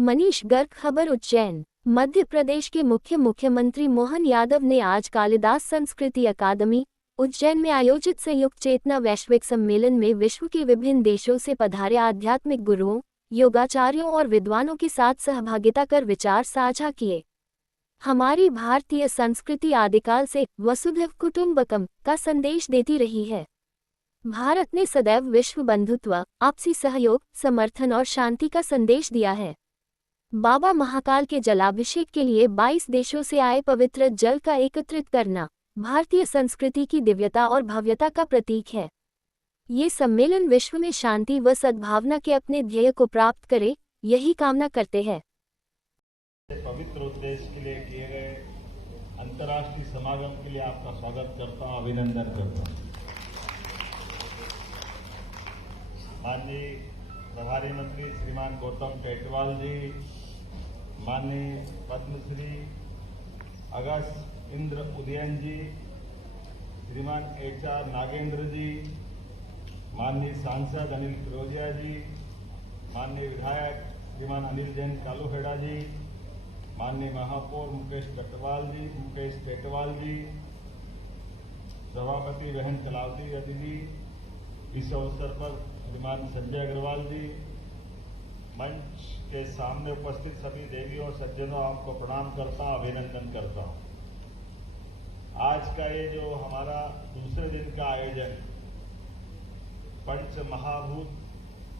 मनीष गर्ग। खबर उज्जैन। मध्य प्रदेश के मुख्यमंत्री मोहन यादव ने आज कालिदास संस्कृति अकादमी उज्जैन में आयोजित संयुक्त चेतना वैश्विक सम्मेलन में विश्व के विभिन्न देशों से पधारे आध्यात्मिक गुरुओं, योगाचार्यों और विद्वानों के साथ सहभागिता कर विचार साझा किए। हमारी भारतीय संस्कृति आदिकाल से वसुधैव कुटुंबकम का संदेश देती रही है। भारत ने सदैव विश्व बंधुत्व, आपसी सहयोग, समर्थन और शांति का संदेश दिया है। बाबा महाकाल के जलाभिषेक के लिए 22 देशों से आए पवित्र जल का एकत्रित करना भारतीय संस्कृति की दिव्यता और भव्यता का प्रतीक है। ये सम्मेलन विश्व में शांति व सद्भावना के अपने ध्येय को प्राप्त करे, यही कामना करते हैं। पवित्र उद्देश्य के लिए किए गए अंतर्राष्ट्रीय समागम के लिए आपका स्वागत करता हूं, अभिनंदन करता हूं। माननीय प्रभारी मंत्री श्रीमान गौतम टेटवाल जी, माननीय पद्मश्री अगस्त इंद्र उदयन जी, श्रीमान HR नागेंद्र जी, माननीय सांसद अनिल फिरोजिया जी, माननीय विधायक श्रीमान अनिल जैन कालूहेड़ा जी, माननीय महापौर मुकेश टेटवाल जी, सभापति बहन कलावती यदि जी, इस अवसर पर श्रीमान संजय अग्रवाल जी, मंच के सामने उपस्थित सभी देवियों और सज्जनों, आपको प्रणाम करता हूं, अभिनंदन करता हूं। आज का ये जो हमारा दूसरे दिन का आयोजन, पंच महाभूत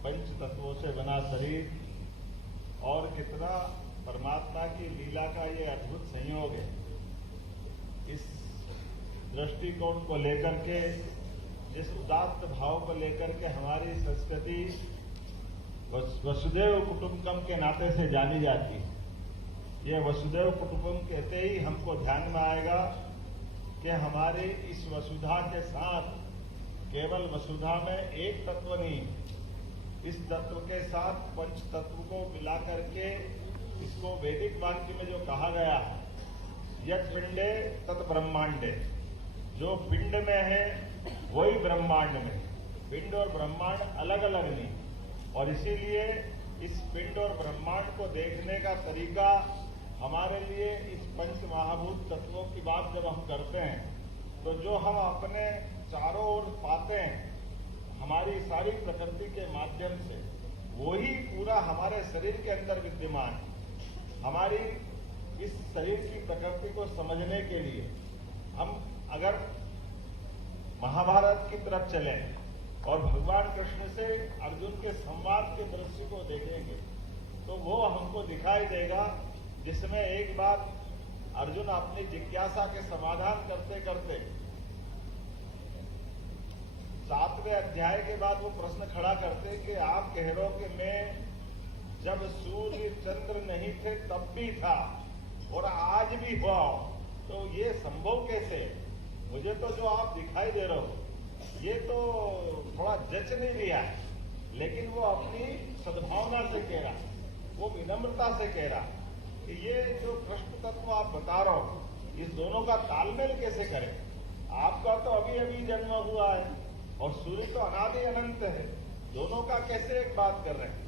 पंच तत्वों से बना शरीर और कितना परमात्मा की लीला का ये अद्भुत संयोग है, इस दृष्टिकोण को लेकर के, जिस उदात्त भाव को लेकर के हमारी संस्कृति वसुधैव कुटुंबकम के नाते से जानी जाती है। ये वसुधैव कुटुंबकम कहते ही हमको ध्यान में आएगा कि हमारे इस वसुधा के साथ केवल वसुधा में एक तत्व नहीं, इस तत्व के साथ पंच तत्व को मिला करके इसको वैदिक वाक्य में जो कहा गया है, यत् पिंडे तत् ब्रह्मांडे, जो पिंड में है वही ब्रह्मांड में। पिंड और ब्रह्मांड अलग अलग नहीं, और इसीलिए इस पिंड और ब्रह्मांड को देखने का तरीका हमारे लिए इस पंच महाभूत तत्वों की बात जब हम करते हैं, तो जो हम अपने चारों ओर पाते हैं हमारी सारी प्रकृति के माध्यम से, वही पूरा हमारे शरीर के अंदर विद्यमान है। हमारी इस शरीर की प्रकृति को समझने के लिए हम अगर महाभारत की तरफ चलें और भगवान कृष्ण से अर्जुन के संवाद के दृश्य को देखेंगे, तो वो हमको दिखाई देगा जिसमें एक बार अर्जुन अपनी जिज्ञासा के समाधान करते करते 7वें अध्याय के बाद वो प्रश्न खड़ा करते कि आप कह रहे हो कि मैं जब सूर्य चंद्र नहीं थे तब भी था और आज भी हुआ, तो ये संभव कैसे? मुझे तो जो आप दिखाई दे रहे हो ये तो थोड़ा जच नहीं रहा है, लेकिन वो अपनी सद्भावना से कह रहा, वो विनम्रता से कह रहा कि ये जो कृष्ण तत्व आप बता रहे हो, इस दोनों का तालमेल कैसे करें? आपका तो अभी अभी जन्म हुआ है और सूर्य तो अनादि अनंत है, दोनों का कैसे एक बात कर रहे हैं?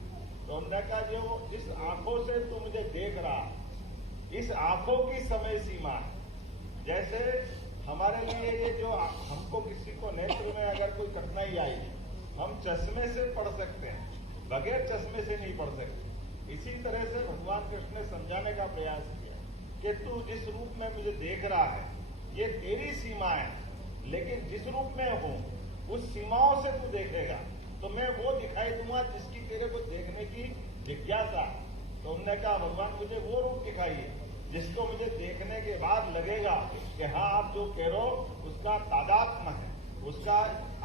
तो उन्होंने कहा जो इस आंखों से तू मुझे देख रहा, इस आंखों की समय सीमा है। जैसे हमारे लिए ये जो हमको किसी को नेत्र में अगर कोई कठिनाई आई, हम चश्मे से पढ़ सकते हैं, बगैर चश्मे से नहीं पढ़ सकते। इसी तरह से भगवान कृष्ण ने समझाने का प्रयास किया कि तू जिस रूप में मुझे देख रहा है ये तेरी सीमा है, लेकिन जिस रूप में हूं उस सीमाओं से तू देखेगा तो मैं वो दिखाई दूंगा जिसकी तेरे को देखने की जिज्ञासा। तो उन्होंने कहा भगवान मुझे वो रूप दिखाइए जिसको मुझे देखने के बाद लगेगा कि हाँ आप जो कह रहे हो उसका तादात्म्य है, उसका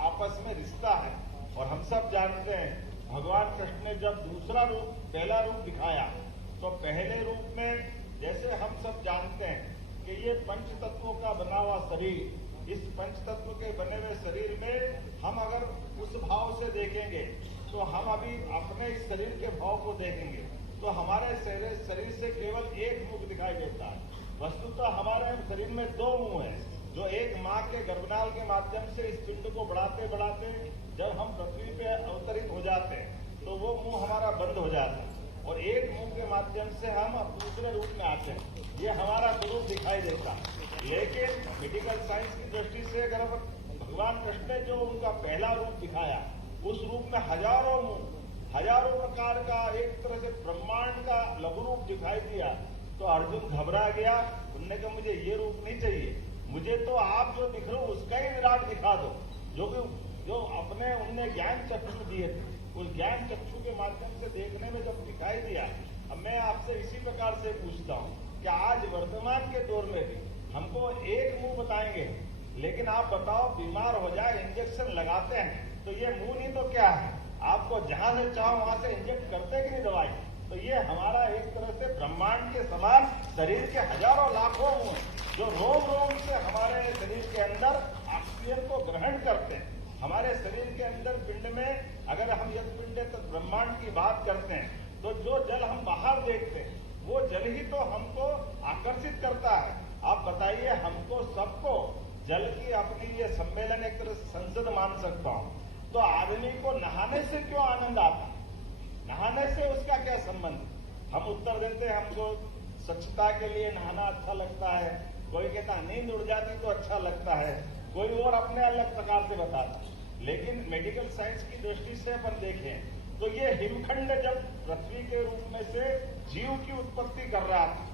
आपस में रिश्ता है। और हम सब जानते हैं भगवान कृष्ण ने जब दूसरा रूप, पहला रूप दिखाया, तो पहले रूप में जैसे हम सब जानते हैं कि ये पंच तत्वों का बना हुआ शरीर, इस पंच तत्व के बने हुए शरीर में हम अगर उस भाव से देखेंगे तो हम अभी अपने इस शरीर के भाव को देखेंगे तो हमारे शरीर से केवल एक मुख दिखाई देता है। वस्तुतः हमारे शरीर में दो मुंह है, जो एक माँ के गर्भनाल के माध्यम से इस पिंड को बढ़ाते बढ़ाते जब हम पृथ्वी पे अवतरित हो जाते हैं तो वो मुंह हमारा बंद हो जाता है और एक मुंह के माध्यम से हम अब दूसरे रूप में आते हैं। ये हमारा स्वरूप दिखाई देता। लेकिन मेडिकल साइंस की दृष्टि से अगर भगवान कृष्ण ने जो उनका पहला रूप दिखाया, उस रूप में हजारों प्रकार का एक तरह से ब्रह्मांड का लघु रूप दिखाई दिया, तो अर्जुन घबरा गया। उन्होंने कहा मुझे ये रूप नहीं चाहिए, मुझे तो आप जो दिख रहे हो उसका ही विराट दिखा दो, जो अपने उनने ज्ञान चक्षु दिए थे, उस ज्ञान चक्षु के माध्यम से देखने में जब दिखाई दिया। अब मैं आपसे इसी प्रकार से पूछता हूं कि आज वर्तमान के दौर में भी हमको एक मुंह बताएंगे, लेकिन आप बताओ बीमार हो जाए, इंजेक्शन लगाते हैं, तो ये मुंह नहीं तो क्या है, आपको जहां से चाहो वहां से इंजेक्ट करते कि नहीं दवाई। तो ये हमारा एक तरह से ब्रह्मांड के समान शरीर के हजारों लाखों मुंह हैं, जो रोम रोम से हमारे शरीर के अंदर ऑक्सीजन को ग्रहण करते हैं। हमारे शरीर के अंदर पिंड में अगर हम यद पिंड तो ब्रह्मांड की बात करते हैं, तो जो जल हम बाहर देखते हैं वो जल ही तो हमको आकर्षित करता है। आप बताइए, हमको सबको जल की अपनी ये सम्मेलन एक तरह से संसद मान सकता हूं। तो आदमी को नहाने से क्यों आनंद आता, नहाने से उसका क्या संबंध? हम उत्तर देते हैं हमको स्वच्छता के लिए नहाना अच्छा लगता है, कोई कहता नींद उड़ जाती तो अच्छा लगता है, कोई और अपने अलग प्रकार से बताता। लेकिन मेडिकल साइंस की दृष्टि से अपन देखें तो ये हिमखंड जब पृथ्वी के रूप में से जीव की उत्पत्ति कर रहा था,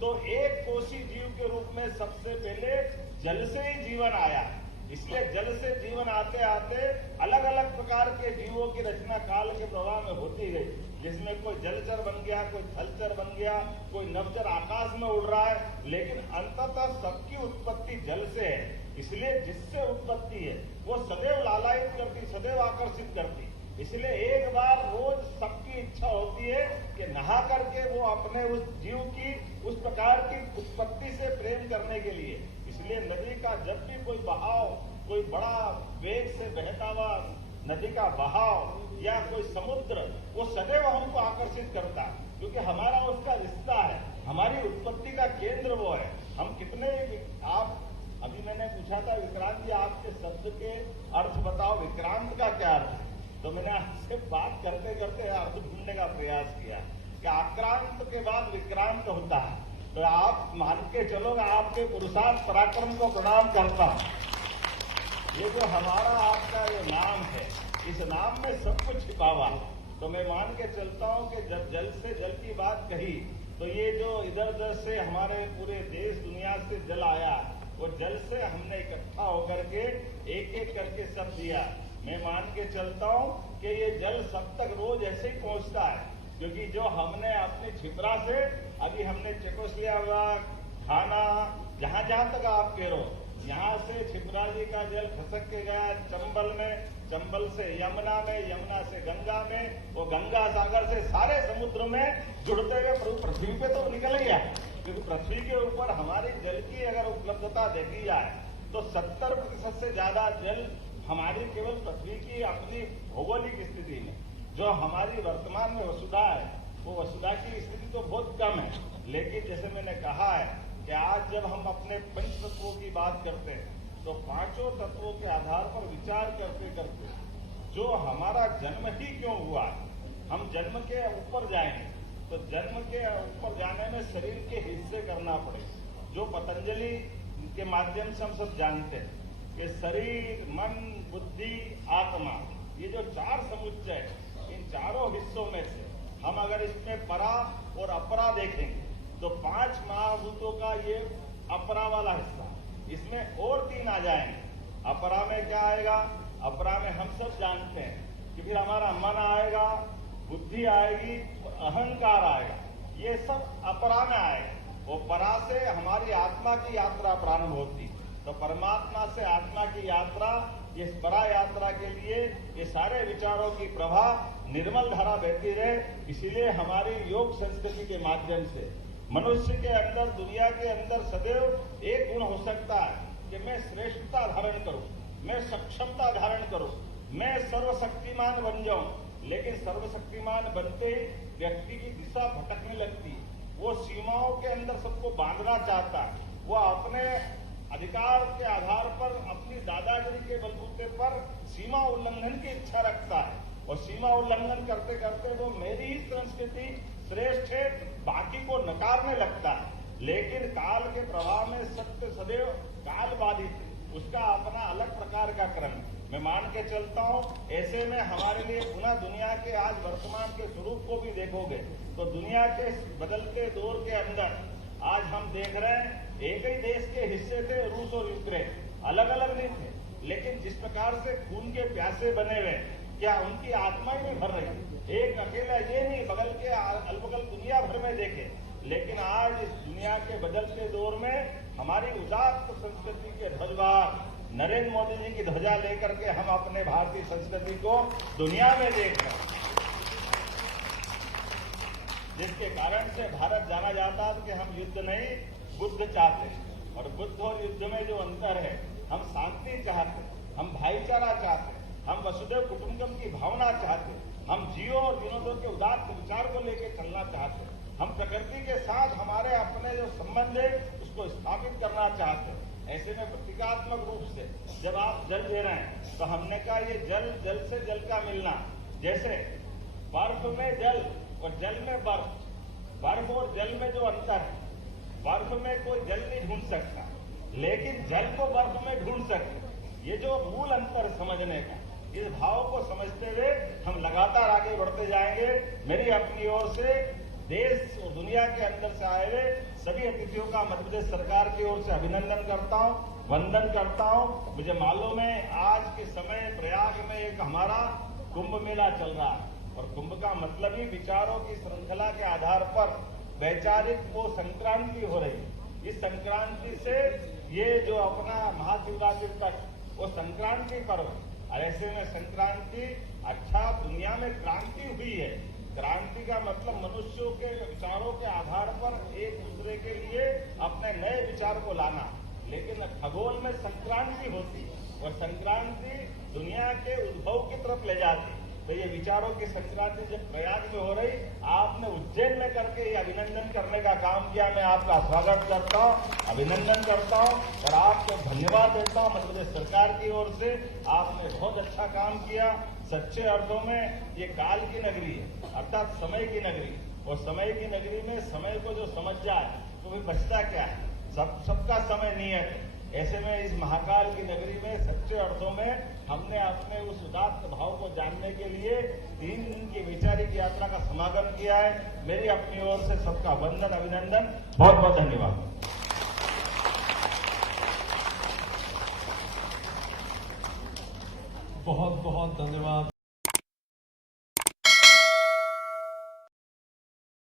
तो एक कोशी जीव के रूप में सबसे पहले जल से ही जीवन आया। इसलिए जल से जीवन आते आते अलग अलग प्रकार के जीवों की रचना काल के प्रवाह में होती गई, जिसमें कोई जलचर बन गया, कोई थलचर बन गया, कोई नवचर आकाश में उड़ रहा है, लेकिन अंततः सबकी उत्पत्ति जल से है। इसलिए जिससे उत्पत्ति है वो सदैव लालायित करती, सदैव आकर्षित करती। इसलिए एक बार रोज सबकी इच्छा होती है कि नहा करके वो अपने उस जीव की उस प्रकार की उत्पत्ति से प्रेम करने के लिए। इसलिए नदी का जब भी कोई बहाव, कोई बड़ा वेग से बहता हुआ नदी का बहाव या कोई समुद्र, वो सदैव हमको आकर्षित करता है, क्योंकि हमारा उसका रिश्ता है, हमारी उत्पत्ति का केंद्र वो है। हम कितने आप अभी मैंने पूछा था विक्रांत जी, आपके शब्द के अर्थ बताओ, विक्रांत का क्या अर्थ है? तो मैंने आपसे बात करते करते अर्थ ढूंढने का प्रयास किया कि आक्रांत के बाद विक्रांत होता है। तो आप मान के चलोगे, आपके पुरुषार्थ पराक्रम को प्रणाम करता हूं। ये जो हमारा आपका ये नाम है, इस नाम में सब कुछ छिपा हुआ। तो मैं मान के चलता हूं कि जब जल से जल की बात कही, तो ये जो इधर उधर से हमारे पूरे देश दुनिया से जल आया, वो जल से हमने इकट्ठा होकर के एक एक करके सब दिया। मैं मान के चलता हूं कि ये जल सब तक रोज ऐसे ही पहुंचता है, क्योंकि जो हमने अपनी छिपरा से अभी हमने चेकोस्लोवाकिया, घाना, जहां जहां तक आप कह रहे हो, यहाँ से छिपरा जी का जल खसक के गया चंबल में, चंबल से यमुना में, यमुना से गंगा में, वो गंगा सागर से सारे समुद्र में जुड़ते हुए पृथ्वी पे तो निकल गया। क्योंकि पृथ्वी के ऊपर हमारी जल की अगर उपलब्धता देखी जाए तो 70% से ज्यादा जल हमारी केवल पृथ्वी की अपनी भौगोलिक स्थिति में, जो हमारी वर्तमान में वसुधा है, वो वसुधा की स्थिति तो बहुत कम है। लेकिन जैसे मैंने कहा है कि आज जब हम अपने पंच तत्वों की बात करते हैं, तो पांचों तत्वों के आधार पर विचार करते करते जो हमारा जन्म ही क्यों हुआ, हम जन्म के ऊपर जाएंगे, तो जन्म के ऊपर जाने में शरीर के हिस्से करना पड़े, जो पतंजलि के माध्यम से हम सब जानते हैं कि शरीर, मन, बुद्धि, आत्मा, ये जो चार समुच्चय, इन चारों हिस्सों में से हम अगर इसमें परा और अपरा देखेंगे तो 5 महाभूतों का ये अपरा वाला हिस्सा, इसमें और 3 आ जाएंगे। अपरा में क्या आएगा? अपरा में हम सब जानते हैं कि फिर हमारा मन आएगा, बुद्धि आएगी और अहंकार आएगा, ये सब अपरा में आएगा। वो परा से हमारी आत्मा की यात्रा प्रारंभ होती, तो परमात्मा से आत्मा की यात्रा, इस परा यात्रा के लिए ये सारे विचारों की प्रवाह निर्मल धारा बहती रहे। इसीलिए हमारी योग संस्कृति के माध्यम से मनुष्य के अंदर, दुनिया के अंदर सदैव एक गुण हो सकता है कि मैं श्रेष्ठता धारण करूं, मैं सक्षमता धारण करूं, मैं सर्वशक्तिमान बन जाऊं। लेकिन सर्वशक्तिमान बनते ही व्यक्ति की दिशा भटकने लगती है, वो सीमाओं के अंदर सबको बांधना चाहता है, वो अपने अधिकार के आधार पर, अपनी दादागिरी के बलबूते पर सीमा उल्लंघन की इच्छा रखता है, और सीमा उल्लंघन करते करते वो मेरी ही संस्कृति श्रेष्ठ है, बाकी को नकारने लगता है। लेकिन काल के प्रभाव में सत्य सदैव काल बाधित है, उसका अपना अलग प्रकार का क्रम है। मैं मान के चलता हूं, ऐसे में हमारे लिए पुनः दुनिया के आज वर्तमान के स्वरूप को भी देखोगे तो दुनिया के बदलते दौर के अंदर आज हम देख रहे हैं एक ही देश के हिस्से थे रूस और यूक्रेन, अलग अलग नहीं थे, लेकिन जिस प्रकार से खून के प्यासे बने हुए क्या उनकी आत्मा ही नहीं भर रही। एक अकेला ये नहीं, बगल के अलबगल दुनिया भर में देखे, लेकिन आज इस दुनिया के बदलते दौर में हमारी उदात्त संस्कृति के ध्वजवाहक नरेंद्र मोदी जी की ध्वजा लेकर के हम अपने भारतीय संस्कृति को दुनिया में देख रहे हैं, जिसके कारण से भारत जाना जाता है कि हम युद्ध नहीं बुद्ध चाहते हैं। और बुद्ध और युद्ध में जो अंतर है, हम शांति चाहते, हम भाईचारा चाहते, हम वसुधैव कुटुंबकम की भावना चाहते, हम जियो और विनोदों के उदात्त विचार को लेकर चलना चाहते, हम प्रकृति के साथ हमारे अपने जो संबंध है उसको स्थापित करना चाहते हैं। ऐसे में प्रतीकात्मक रूप से जब आप जल दे रहे हैं तो हमने कहा ये जल से जल का मिलना, जैसे बर्फ में जल और जल में बर्फ, बर्फ और जल में जो अंतर है, बर्फ में कोई जल नहीं ढूंढ सकता, लेकिन जल को बर्फ में ढूंढ सकते। ये जो मूल अंतर समझने का, इस भाव को समझते हुए हम लगातार आगे बढ़ते जाएंगे। मेरी अपनी ओर से देश और दुनिया के अंदर से आए हुए सभी अतिथियों का मध्य प्रदेश सरकार की ओर से अभिनंदन करता हूं, वंदन करता हूं। मुझे मालूम है आज के समय प्रयाग में एक हमारा कुंभ मेला चल रहा है और कुंभ का मतलब ही विचारों की श्रृंखला के आधार पर वैचारिक वो संक्रांति हो रही है। इस संक्रांति से ये जो अपना महाशिवरात्रि तक वो संक्रांति पर्व, और ऐसे में संक्रांति अच्छा दुनिया में क्रांति हुई है। क्रांति का मतलब मनुष्यों के विचारों के आधार पर एक दूसरे के लिए अपने नए विचार को लाना, लेकिन खगोल में संक्रांति होती और संक्रांति दुनिया के उद्भव की तरफ ले जाती। तो ये विचारों की संक्रांति जब प्रयाग में हो रही, आपने उज्जैन में करके ये अभिनंदन करने का काम किया, मैं आपका स्वागत करता हूँ, अभिनंदन करता हूँ और आपको धन्यवाद देता हूँ। मध्य प्रदेश सरकार की ओर से आपने बहुत अच्छा काम किया। सच्चे अर्थों में ये काल की नगरी है, अर्थात समय की नगरी, और समय की नगरी में समय को जो समझ जाए तो भी बचता क्या है, सबका समय नियत है। ऐसे में इस महाकाल की नगरी में सच्चे अर्थों में हमने अपने उस उदात्त भाव को जानने के लिए 3 दिन की वैचारिक यात्रा का समागम किया है। मेरी अपनी ओर से सबका वंदन, अभिनंदन, बहुत बहुत धन्यवाद। बहुत बहुत धन्यवाद।